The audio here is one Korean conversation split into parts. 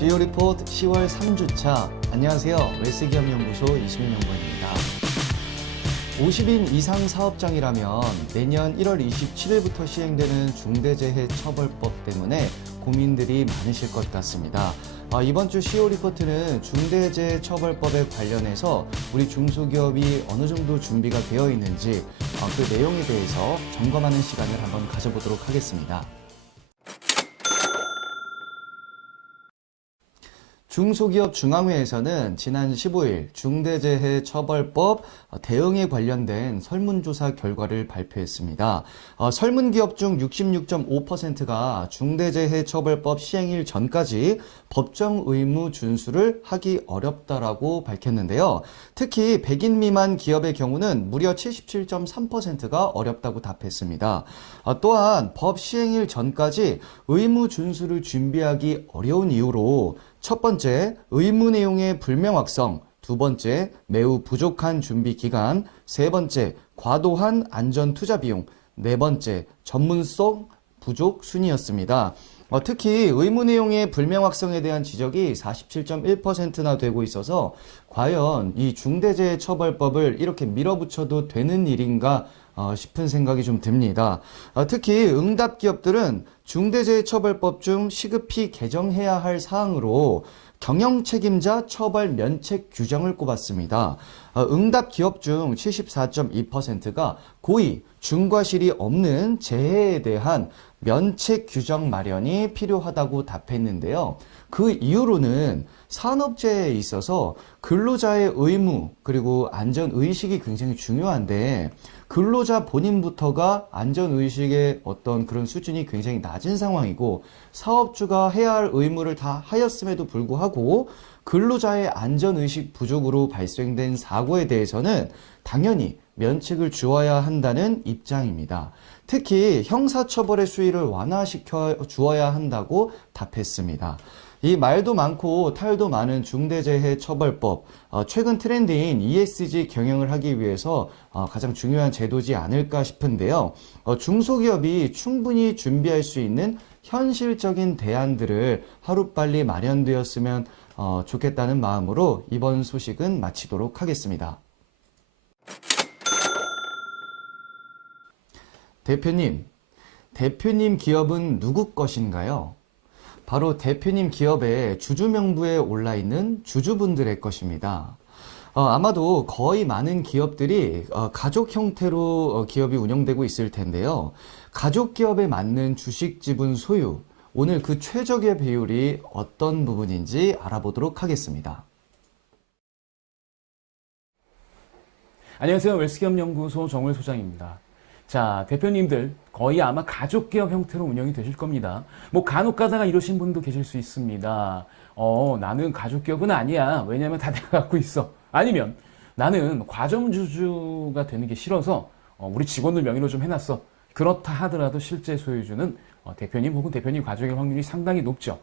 CEO 리포트 10월 3주차. 안녕하세요. 웰스기업연구소 이수민 연구원입니다. 50인 이상 사업장이라면 내년 1월 27일부터 시행되는 중대재해처벌법 때문에 고민들이 많으실 것 같습니다. 이번 주 CEO 리포트는 중대재해처벌법에 관련해서 우리 중소기업이 어느 정도 준비가 되어 있는지 그 내용에 대해서 점검하는 시간을 한번 가져보도록 하겠습니다. 중소기업 중앙회에서는 지난 15일 중대재해처벌법 대응에 관련된 설문조사 결과를 발표했습니다. 설문기업 중 66.5%가 중대재해처벌법 시행일 전까지 법정 의무 준수를 하기 어렵다라고 밝혔는데요. 특히 100인 미만 기업의 경우는 무려 77.3%가 어렵다고 답했습니다. 또한 법 시행일 전까지 의무 준수를 준비하기 어려운 이유로 첫 번째, 의무 내용의 불명확성, 두 번째, 매우 부족한 준비 기간, 세 번째, 과도한 안전 투자 비용, 네 번째, 전문성 부족 순이었습니다. 특히 의무 내용의 불명확성에 대한 지적이 47.1%나 되고 있어서 과연 이 중대재해처벌법을 이렇게 밀어붙여도 되는 일인가 싶은 생각이 좀 듭니다. 특히 응답 기업들은 중대재해처벌법 중 시급히 개정해야 할 사항으로 경영책임자 처벌 면책 규정을 꼽았습니다. 응답 기업 중 74.2%가 고의, 중과실이 없는 재해에 대한 면책 규정 마련이 필요하다고 답했는데요. 그 이유로는 산업재해에 있어서 근로자의 의무 그리고 안전의식이 굉장히 중요한데 근로자 본인부터가 안전의식의 어떤 그런 수준이 굉장히 낮은 상황이고 사업주가 해야 할 의무를 다 하였음에도 불구하고 근로자의 안전의식 부족으로 발생된 사고에 대해서는 당연히 면책을 주어야 한다는 입장입니다. 특히 형사처벌의 수위를 완화시켜 주어야 한다고 답했습니다. 이 말도 많고 탈도 많은 중대재해처벌법, 최근 트렌드인 ESG 경영을 하기 위해서 가장 중요한 제도지 않을까 싶은데요. 중소기업이 충분히 준비할 수 있는 현실적인 대안들을 하루빨리 마련되었으면 좋겠다는 마음으로 이번 소식은 마치도록 하겠습니다. 대표님 기업은 누구 것인가요? 바로 대표님 기업의 주주명부에 올라있는 주주분들의 것입니다. 아마도 거의 많은 기업들이 가족 형태로 기업이 운영되고 있을 텐데요. 가족 기업에 맞는 주식 지분 소유, 오늘 그 최적의 비율이 어떤 부분인지 알아보도록 하겠습니다. 안녕하세요. 웰스기업연구소 정우일 소장입니다. 자, 대표님들 거의 아마 가족기업 형태로 운영이 되실 겁니다. 뭐 간혹 가다가 이러신 분도 계실 수 있습니다. 나는 가족기업은 아니야. 왜냐면 다 내가 갖고 있어. 아니면 나는 과점주주가 되는 게 싫어서 우리 직원들 명의로 좀 해놨어. 그렇다 하더라도 실제 소유주는 대표님 혹은 대표님 가족의 확률이 상당히 높죠.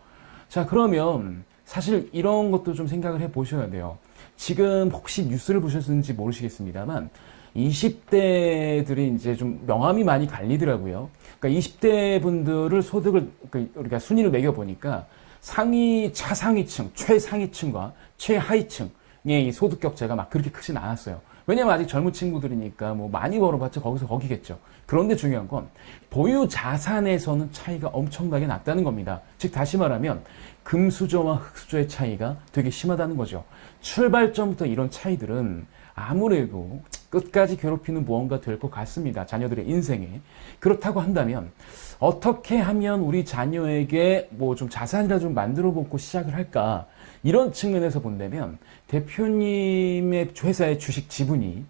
자, 그러면 사실 이런 것도 좀 생각을 해 보셔야 돼요. 지금 혹시 뉴스를 보셨는지 모르시겠습니다만 20대들이 이제 좀 명함이 많이 갈리더라고요. 그러니까 20대 분들을 소득을, 우리가 순위를 매겨보니까 차상위층, 최상위층과 최하위층의 이 소득 격차가 막 그렇게 크진 않았어요. 왜냐면 아직 젊은 친구들이니까 뭐 많이 벌어봤자 거기서 거기겠죠. 그런데 중요한 건 보유 자산에서는 차이가 엄청나게 났다는 겁니다. 즉 다시 말하면 금수저와 흑수저의 차이가 되게 심하다는 거죠. 출발점부터 이런 차이들은 아무래도 끝까지 괴롭히는 무언가 될 것 같습니다. 자녀들의 인생에. 그렇다고 한다면 어떻게 하면 우리 자녀에게 뭐 좀 자산이라 좀 만들어 보고 시작을 할까? 이런 측면에서 본다면 대표님의 회사의 주식 지분이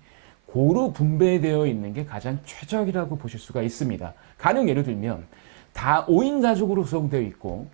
고루 분배되어 있는 게 가장 최적이라고 보실 수가 있습니다. 가령 예를 들면 다 5인 가족으로 구성되어 있고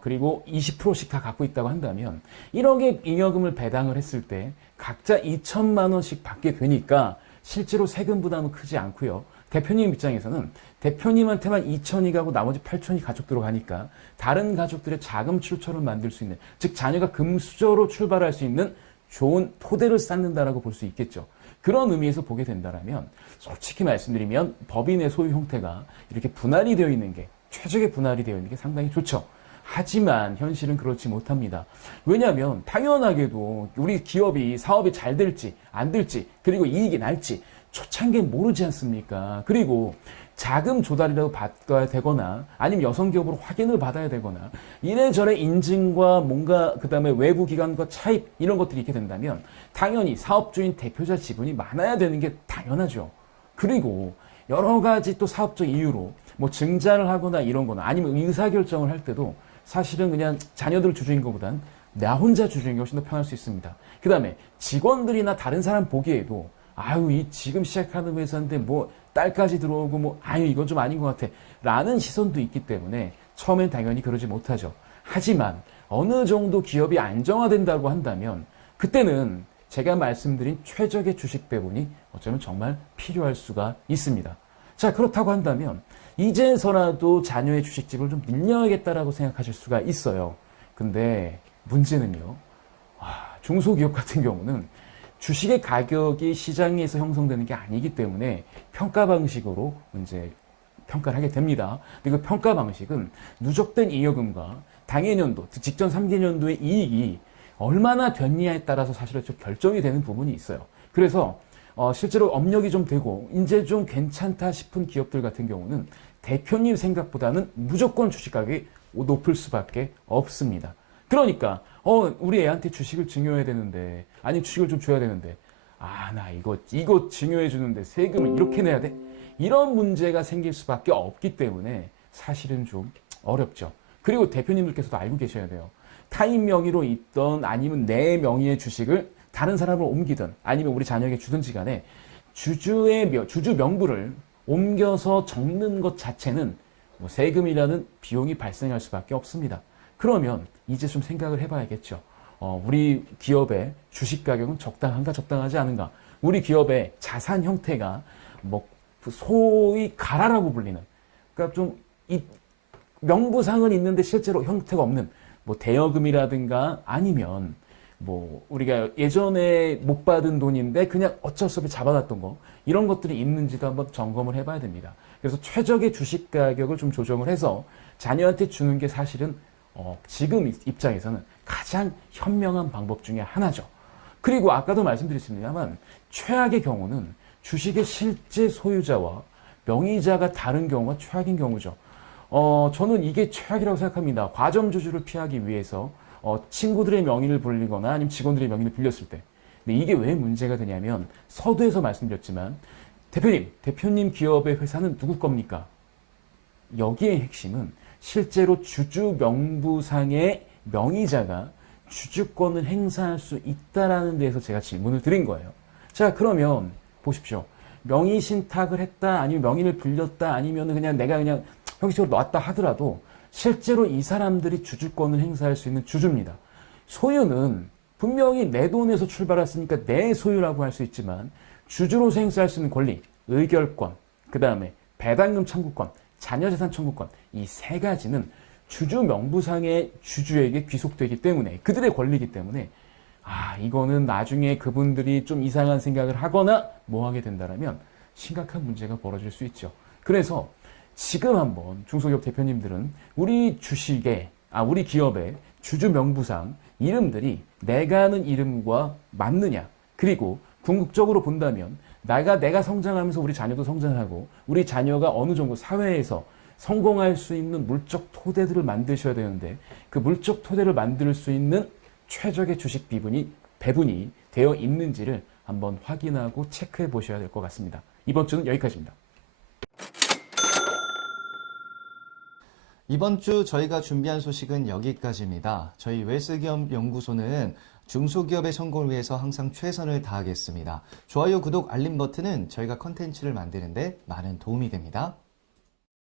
그리고 20%씩 다 갖고 있다고 한다면 1억의 잉여금을 배당을 했을 때 각자 2천만 원씩 받게 되니까 실제로 세금 부담은 크지 않고요. 대표님 입장에서는 대표님한테만 2천이 가고 나머지 8천이 가족들로 가니까 다른 가족들의 자금 출처를 만들 수 있는, 즉 자녀가 금수저로 출발할 수 있는 좋은 토대를 쌓는다라고 볼 수 있겠죠. 그런 의미에서 보게 된다면 솔직히 말씀드리면 법인의 소유 형태가 이렇게 분할이 되어 있는 게, 최적의 분할이 되어 있는 게 상당히 좋죠. 하지만 현실은 그렇지 못합니다. 왜냐하면 당연하게도 우리 기업이 사업이 잘 될지 안 될지 그리고 이익이 날지 초창기에 모르지 않습니까? 그리고 자금 조달이라도 받아야 되거나 아니면 여성 기업으로 확인을 받아야 되거나 이래저래 인증과 뭔가 그다음에 외부 기관과 차입 이런 것들이 있게 된다면 당연히 사업주인 대표자 지분이 많아야 되는 게 당연하죠. 그리고 여러 가지 또 사업적 이유로 뭐 증자를 하거나 이런 거나 아니면 의사결정을 할 때도 사실은 그냥 자녀들 주주인 것보단 나 혼자 주주인 게 훨씬 더 편할 수 있습니다. 그 다음에 직원들이나 다른 사람 보기에도 아유, 이 지금 시작하는 회사인데 뭐 딸까지 들어오고 뭐 아유, 이건 좀 아닌 것 같아 라는 시선도 있기 때문에 처음엔 당연히 그러지 못하죠. 하지만 어느 정도 기업이 안정화된다고 한다면 그때는 제가 말씀드린 최적의 주식 배분이 어쩌면 정말 필요할 수가 있습니다. 자, 그렇다고 한다면 이제서라도 자녀의 주식집을 좀 늘려야겠다라고 생각하실 수가 있어요. 근데 문제는요. 중소기업 같은 경우는 주식의 가격이 시장에서 형성되는 게 아니기 때문에 평가 방식으로 이제 평가를 하게 됩니다. 근데 그 평가 방식은 누적된 잉여금과 당해년도, 직전 3개년도의 이익이 얼마나 됐냐에 따라서 사실은 좀 결정이 되는 부분이 있어요. 그래서 실제로 업력이 좀 되고 이제 좀 괜찮다 싶은 기업들 같은 경우는 대표님 생각보다는 무조건 주식 가격이 높을 수밖에 없습니다. 그러니까 우리 애한테 주식을 증여해야 되는데 아니 주식을 좀 줘야 되는데 나 이거 증여해 주는데 세금을 이렇게 내야 돼? 이런 문제가 생길 수밖에 없기 때문에 사실은 좀 어렵죠. 그리고 대표님들께서도 알고 계셔야 돼요. 타인 명의로 있던 아니면 내 명의의 주식을 다른 사람을 옮기든 아니면 우리 자녀에게 주든지 간에 주주 명부를 옮겨서 적는 것 자체는 뭐 세금이라는 비용이 발생할 수밖에 없습니다. 그러면 이제 좀 생각을 해봐야겠죠. 우리 기업의 주식 가격은 적당한가 적당하지 않은가? 우리 기업의 자산 형태가 뭐 소위 가라라고 불리는 그러니까 좀 명부상은 있는데 실제로 형태가 없는 뭐 대여금이라든가 아니면 뭐 우리가 예전에 못 받은 돈인데 그냥 어쩔 수 없이 잡아놨던 거 이런 것들이 있는지도 한번 점검을 해봐야 됩니다. 그래서 최적의 주식 가격을 좀 조정을 해서 자녀한테 주는 게 사실은 지금 입장에서는 가장 현명한 방법 중에 하나죠. 그리고 아까도 말씀드렸습니다만 최악의 경우는 주식의 실제 소유자와 명의자가 다른 경우가 최악인 경우죠. 저는 이게 최악이라고 생각합니다. 과점주주를 피하기 위해서 친구들의 명의를 불리거나 아니면 직원들의 명의를 빌렸을 때. 근데 이게 왜 문제가 되냐면 서두에서 말씀드렸지만 대표님 기업의 회사는 누구 겁니까? 여기의 핵심은 실제로 주주 명부상의 명의자가 주주권을 행사할 수 있다라는 데에서 제가 질문을 드린 거예요. 자, 그러면 보십시오. 명의 신탁을 했다, 아니면 명의를 빌렸다, 아니면 그냥 내가 그냥 형식적으로 놨다 하더라도 실제로 이 사람들이 주주권을 행사할 수 있는 주주입니다. 소유는 분명히 내 돈에서 출발했으니까 내 소유라고 할 수 있지만 주주로서 행사할 수 있는 권리, 의결권, 그 다음에 배당금 청구권, 자녀재산 청구권 이 세 가지는 주주 명부상의 주주에게 귀속되기 때문에 그들의 권리이기 때문에 이거는 나중에 그분들이 좀 이상한 생각을 하거나 뭐 하게 된다면 심각한 문제가 벌어질 수 있죠. 그래서 지금 한번 중소기업 대표님들은 우리 기업의 주주 명부상 이름들이 내가 아는 이름과 맞느냐, 그리고 궁극적으로 본다면 내가 성장하면서 우리 자녀도 성장하고 우리 자녀가 어느 정도 사회에서 성공할 수 있는 물적 토대들을 만드셔야 되는데 그 물적 토대를 만들 수 있는 최적의 주식 배분이 되어 있는지를 한번 확인하고 체크해 보셔야 될 것 같습니다. 이번 주는 여기까지입니다. 이번 주 저희가 준비한 소식은 여기까지입니다. 저희 웰스기업 연구소는 중소기업의 성공을 위해서 항상 최선을 다하겠습니다. 좋아요, 구독, 알림 버튼은 저희가 컨텐츠를 만드는데 많은 도움이 됩니다.